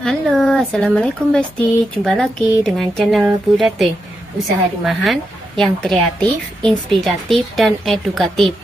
Halo, assalamualaikum Besti. Jumpa lagi dengan channel Bu Date, usaha rumahan yang kreatif, inspiratif, dan edukatif.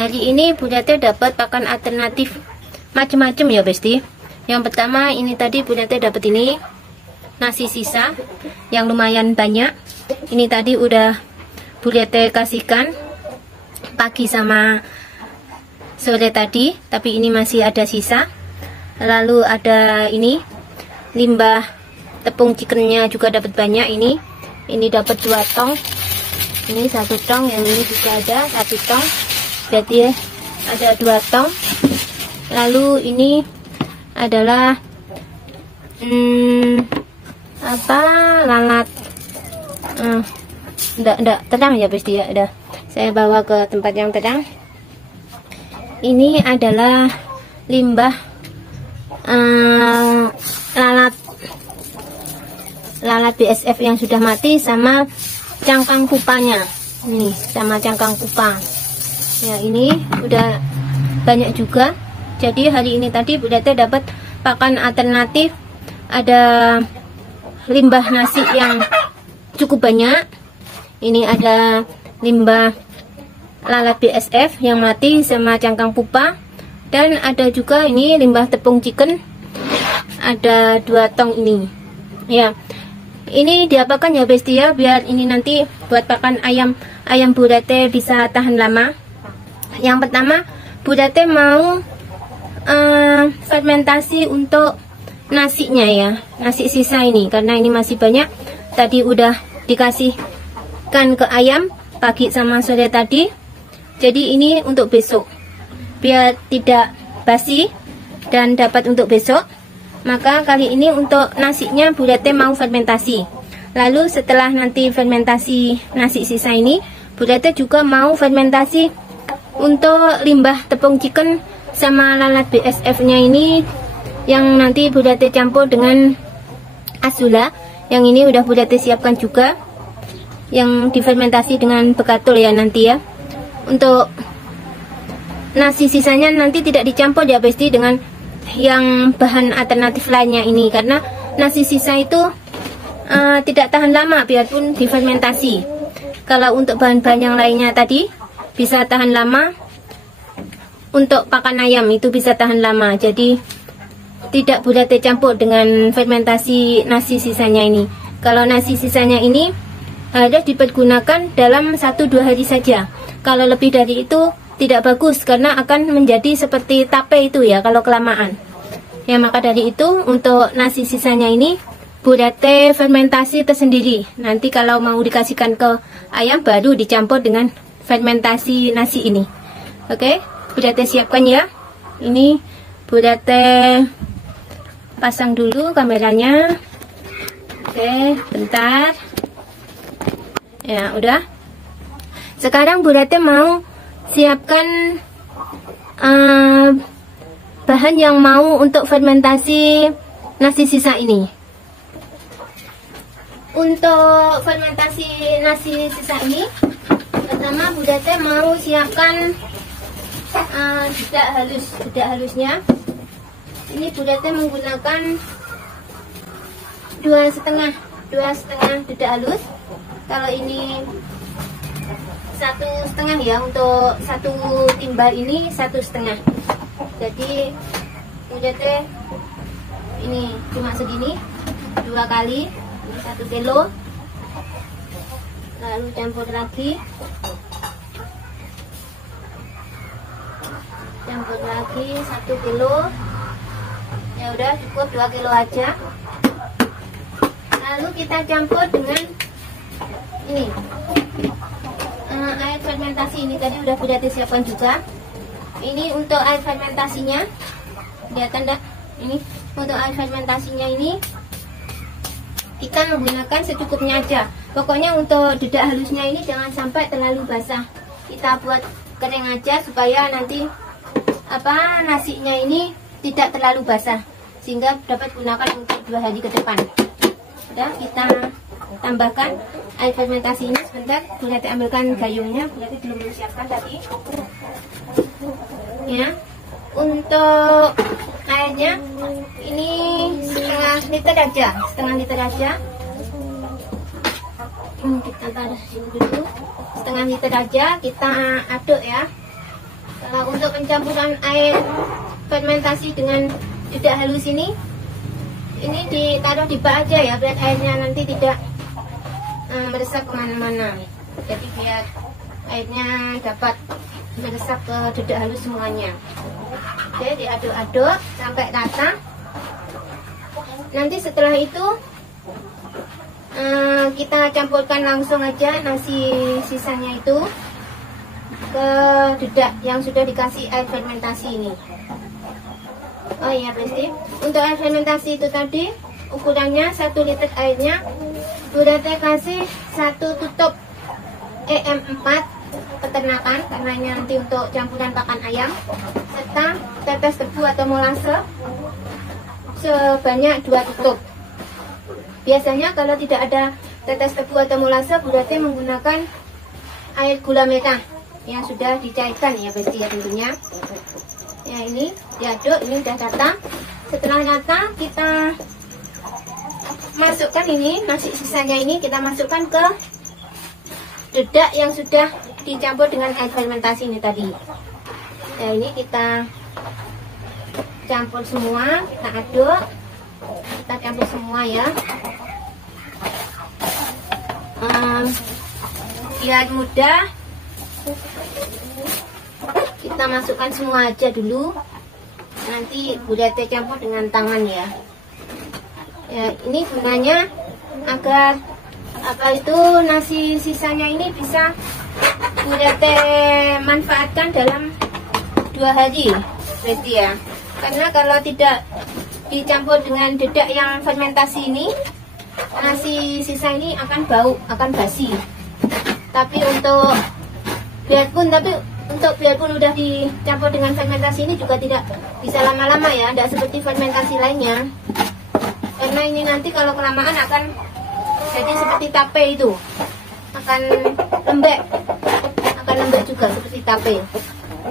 Hari ini Bu Date dapat pakan alternatif macam-macam ya Besti. Yang pertama ini tadi Bu Date dapat ini nasi sisa yang lumayan banyak. Ini tadi udah Bu Date kasihkan pagi sama sore tadi, tapi ini masih ada sisa. Lalu ada ini limbah tepung chickennya juga dapat banyak. Ini dapat 2 tong, ini 1 tong, yang ini juga ada 1 tong, jadi ada 2 tong. Lalu ini adalah lalat, enggak terang ya Besti ya. Udah saya bawa ke tempat yang terang. Ini adalah limbah lalat BSF yang sudah mati sama cangkang pupanya. Ini sama cangkang pupa ya, ini udah banyak juga. Jadi hari ini tadi Bu Date dapat pakan alternatif, ada limbah nasi yang cukup banyak. Ini ada limbah lalat BSF yang mati sama cangkang pupa, dan ada juga ini limbah tepung chicken, ada 2 tong ini ya. Ini diapakan ya Besti ya, biar ini nanti buat pakan ayam Bu Date bisa tahan lama. Yang pertama Bu Date mau fermentasi untuk nasinya ya, nasi sisa ini, karena ini masih banyak. Tadi udah dikasihkan ke ayam pagi sama sore tadi, jadi ini untuk besok biar tidak basi dan dapat untuk besok. Maka kali ini untuk nasinya Bu Date mau fermentasi. Lalu setelah nanti fermentasi nasi sisa ini, Bu Date juga mau fermentasi untuk limbah tepung chicken sama lalat BSF nya ini, yang nanti Bu Date campur dengan Azula. Yang ini udah Bu Date siapkan juga, yang difermentasi dengan bekatul ya nanti ya. Untuk nasi sisanya nanti tidak dicampur ya Besti dengan yang bahan alternatif lainnya ini, karena nasi sisa itu tidak tahan lama biarpun difermentasi. Kalau untuk bahan-bahan yang lainnya tadi bisa tahan lama, untuk pakan ayam itu bisa tahan lama, jadi tidak Bu Date campur dengan fermentasi nasi sisanya ini. Kalau nasi sisanya ini harus dipergunakan dalam 1-2 hari saja. Kalau lebih dari itu tidak bagus, karena akan menjadi seperti tape itu ya kalau kelamaan ya. Maka dari itu untuk nasi sisanya ini Bu Date fermentasi tersendiri. Nanti kalau mau dikasihkan ke ayam baru dicampur dengan fermentasi nasi ini. Oke, Bu Date siapkan ya. Ini Bu Date pasang dulu kameranya. Oke, bentar ya. Udah, sekarang Bu Date mau siapkan bahan yang mau untuk fermentasi nasi sisa ini. Untuk fermentasi nasi sisa ini, pertama Bu Date mau siapkan dedak halusnya. Ini Bu Date menggunakan 2,5 dedak halus. Kalau ini 1,5 ya, untuk 1 timbal ini 1,5. Jadi Bu Date ini cuma segini, 2 kali, ini 1 kilo. Lalu campur lagi 1 kilo. Ya udah cukup 2 kilo aja. Lalu kita campur dengan ini air fermentasi. Ini tadi udah Bu Date siapkan juga. Ini untuk air fermentasinya, kelihatan enggak? Ini untuk air fermentasinya ini kita menggunakan secukupnya aja. Pokoknya untuk dedak halusnya ini jangan sampai terlalu basah. Kita buat kering aja supaya nanti nasinya ini tidak terlalu basah, sehingga dapat gunakan untuk 2 hari ke depan. Udah, kita tambahkan air fermentasi ini. Sebentar, Bu Date ambilkan gayungnya. Bu Date belum siapkan tadi ya. Untuk airnya ini 1,5 liter aja, setengah liter aja. Kita taruh sini dulu, setengah liter aja, kita aduk ya. Kalau untuk pencampuran air fermentasi dengan dedak halus ini ditaruh di bak aja ya, biar airnya nanti tidak meresap kemana-mana. Jadi biar airnya dapat meresap ke dedak halus semuanya. Oke, diaduk-aduk sampai rata. Nanti setelah itu kita campurkan langsung aja nasi sisanya itu ke dedak yang sudah dikasih air fermentasi ini. Oh iya pasti. Untuk air fermentasi itu tadi ukurannya 1 liter airnya, berarti kasih 1 tutup EM4 peternakan karena ini nanti untuk campuran pakan ayam, serta tetes tebu atau molase sebanyak 2 tutup. Biasanya kalau tidak ada tetes tebu atau molase, berarti menggunakan air gula merah yang sudah dicairkan ya pasti ya tentunya. Ya ini diaduk, ini udah rata. Setelah rata kita masukkan ini nasi sisanya, ini kita masukkan ke dedak yang sudah dicampur dengan air fermentasi ini tadi. Nah ini kita campur semua, kita aduk, kita campur semua ya. Biar mudah, kita masukkan semua aja dulu. Nanti Bu Tete campur dengan tangan ya. Ya ini gunanya agar nasi sisanya ini bisa Bu Tete manfaatkan dalam 2 hari berarti ya. Karena kalau tidak dicampur dengan dedak yang fermentasi ini, nasi sisa ini akan bau, akan basi. Tapi biarpun udah dicampur dengan fermentasi ini juga tidak bisa lama-lama ya, tidak seperti fermentasi lainnya. Karena ini nanti kalau kelamaan akan jadi seperti tape itu, akan lembek juga seperti tape.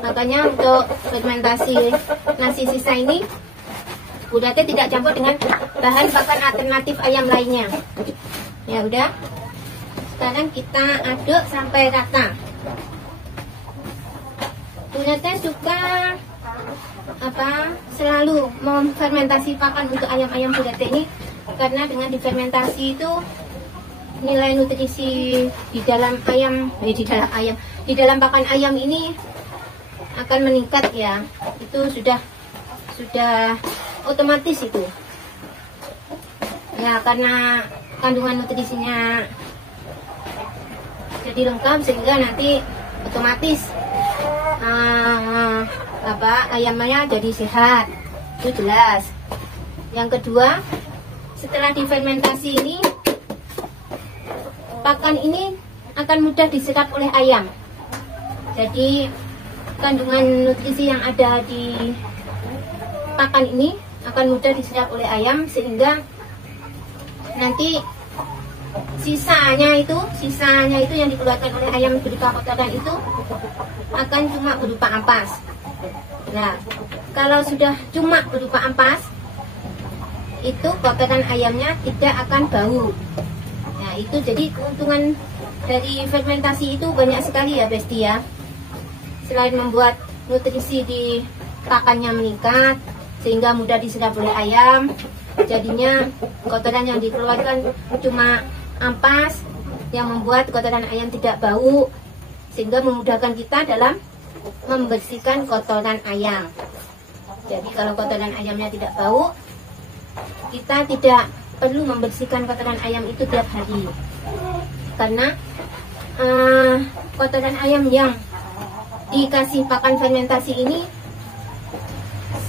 Makanya untuk fermentasi nasi sisa ini Bu Tete tidak campur dengan bahan pakan alternatif ayam lainnya. Ya udah. Sekarang kita aduk sampai rata. Bu Tete suka selalu memfermentasi pakan untuk ayam-ayam Bu Tete ini karena dengan difermentasi itu nilai nutrisi di dalam pakan ayam ini akan meningkat ya. Itu sudah otomatis itu. Ya karena kandungan nutrisinya jadi lengkap sehingga nanti otomatis ayamnya jadi sehat, itu jelas. Yang kedua, setelah difermentasi ini pakan ini akan mudah diserap oleh ayam. Jadi kandungan nutrisi yang ada di pakan ini akan mudah diserap oleh ayam sehingga nanti sisanya itu yang dikeluarkan oleh ayam berupa kotoran itu akan cuma berupa ampas. Nah, kalau sudah cuma berupa ampas, itu kotoran ayamnya tidak akan bau. Nah, itu jadi keuntungan dari fermentasi itu banyak sekali ya Besti ya. Selain membuat nutrisi di pakannya meningkat sehingga mudah diserap oleh ayam, jadinya kotoran yang dikeluarkan cuma ampas yang membuat kotoran ayam tidak bau sehingga memudahkan kita dalam membersihkan kotoran ayam. Jadi kalau kotoran ayamnya tidak bau, kita tidak perlu membersihkan kotoran ayam itu tiap hari. Karena kotoran ayam yang dikasih pakan fermentasi ini,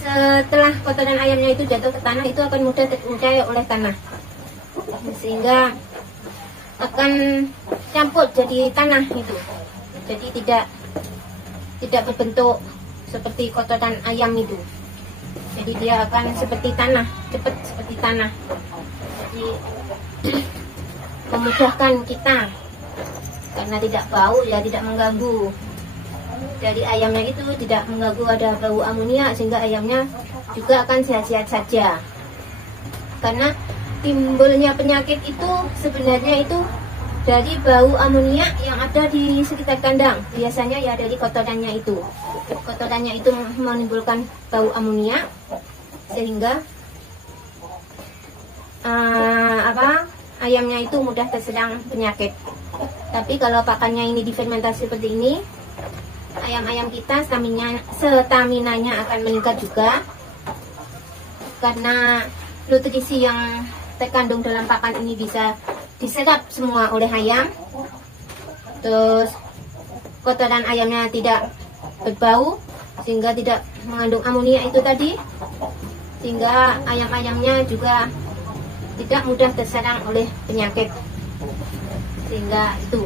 setelah kotoran ayamnya itu jatuh ke tanah, itu akan mudah tercemar oleh tanah, sehingga akan campur jadi tanah itu. Jadi tidak berbentuk seperti kotoran ayam itu. Jadi dia akan seperti tanah, cepat seperti tanah. Jadi memudahkan kita karena tidak bau ya, tidak mengganggu. Dari ayamnya itu tidak mengganggu ada bau amonia sehingga ayamnya juga akan sehat-sehat saja. karena timbulnya penyakit itu sebenarnya itu dari bau amonia yang ada di sekitar kandang. Biasanya ya dari kotorannya itu. Kotorannya itu menimbulkan bau amonia sehingga ayamnya itu mudah terserang penyakit. Tapi kalau pakannya ini difermentasi seperti ini, ayam-ayam kita staminanya akan meningkat juga, karena nutrisi yang terkandung dalam pakan ini bisa diserap semua oleh ayam. Terus kotoran ayamnya tidak berbau sehingga tidak mengandung amonia itu tadi, sehingga ayam-ayamnya juga tidak mudah terserang oleh penyakit, sehingga itu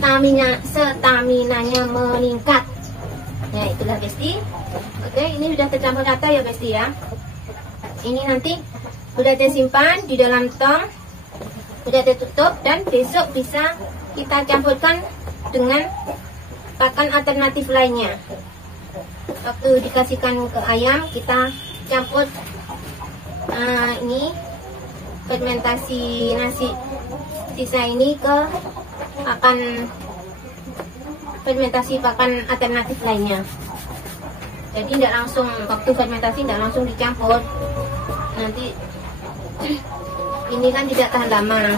staminanya meningkat. Ya, itulah Besti. Oke, ini sudah tercampur rata ya Besti ya. Ini nanti sudah disimpan di dalam tong, sudah tertutup, dan besok bisa kita campurkan dengan pakan alternatif lainnya. Waktu dikasihkan ke ayam, kita campur ini fermentasi nasi sisa ini ke pakan fermentasi pakan alternatif lainnya. Jadi tidak langsung waktu fermentasi tidak langsung dicampur. Nanti ini kan tidak tahan lama.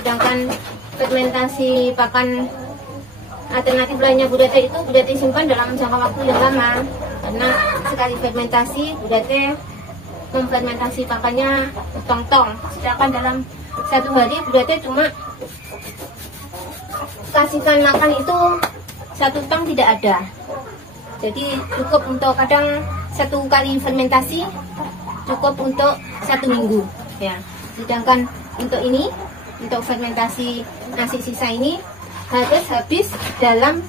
Sedangkan fermentasi pakan alternatif lainnya Bu Dete itu Bu Dete simpan dalam jangka waktu yang lama. Karena sekali fermentasi Bu Dete memfermentasi pakannya tong-tong. Sedangkan dalam satu hari Bu Dete cuma kasihkan makan itu 1 tong tidak ada. Jadi cukup untuk kadang 1 kali fermentasi cukup untuk 1 minggu ya. Sedangkan untuk ini, untuk fermentasi nasi sisa ini harus habis dalam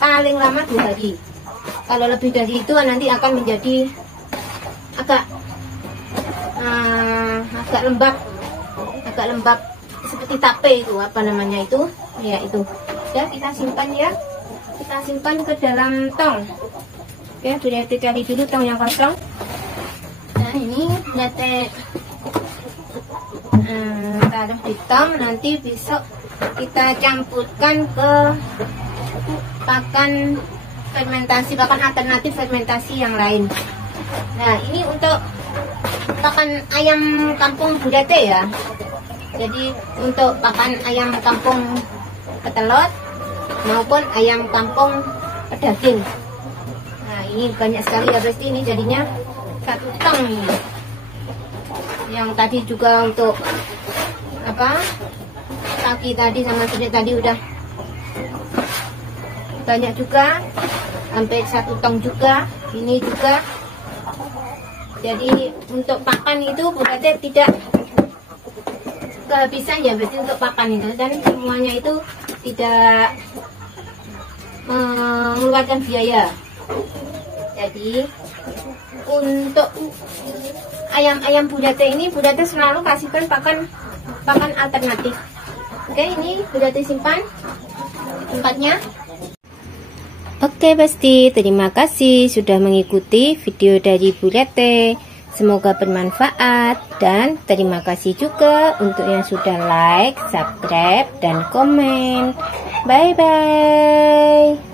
paling lama 2 hari. Kalau lebih dari itu nanti akan menjadi agak lembab seperti tape itu, apa namanya itu ya, itu ya. Kita simpan ya, kita simpan ke dalam tong ya. Sudah cari dulu tong yang kosong. Nah ini Dete taruh di tong, nanti besok kita campurkan ke pakan fermentasi, pakan alternatif fermentasi yang lain. Nah ini untuk pakan ayam kampung Bu Dete ya. Jadi untuk pakan ayam kampung petelur maupun ayam kampung pedaging. Nah ini banyak sekali ya Besti, ini jadinya 1 tong ini. Yang tadi juga untuk apa, kaki tadi sama sini tadi udah banyak juga, sampai 1 tong juga. Ini juga. Jadi untuk pakan itu Bu Dete tidak kehabisan ya berarti untuk pakan itu, dan semuanya itu tidak mengeluarkan biaya. Jadi untuk ayam-ayam Bu Dete ini Bu Dete selalu kasihkan pakan alternatif. Oke, ini Bu Dete simpan tempatnya. Oke Besti, terima kasih sudah mengikuti video dari Bu Dete. Semoga bermanfaat, dan terima kasih juga untuk yang sudah like, subscribe, dan komen. Bye bye.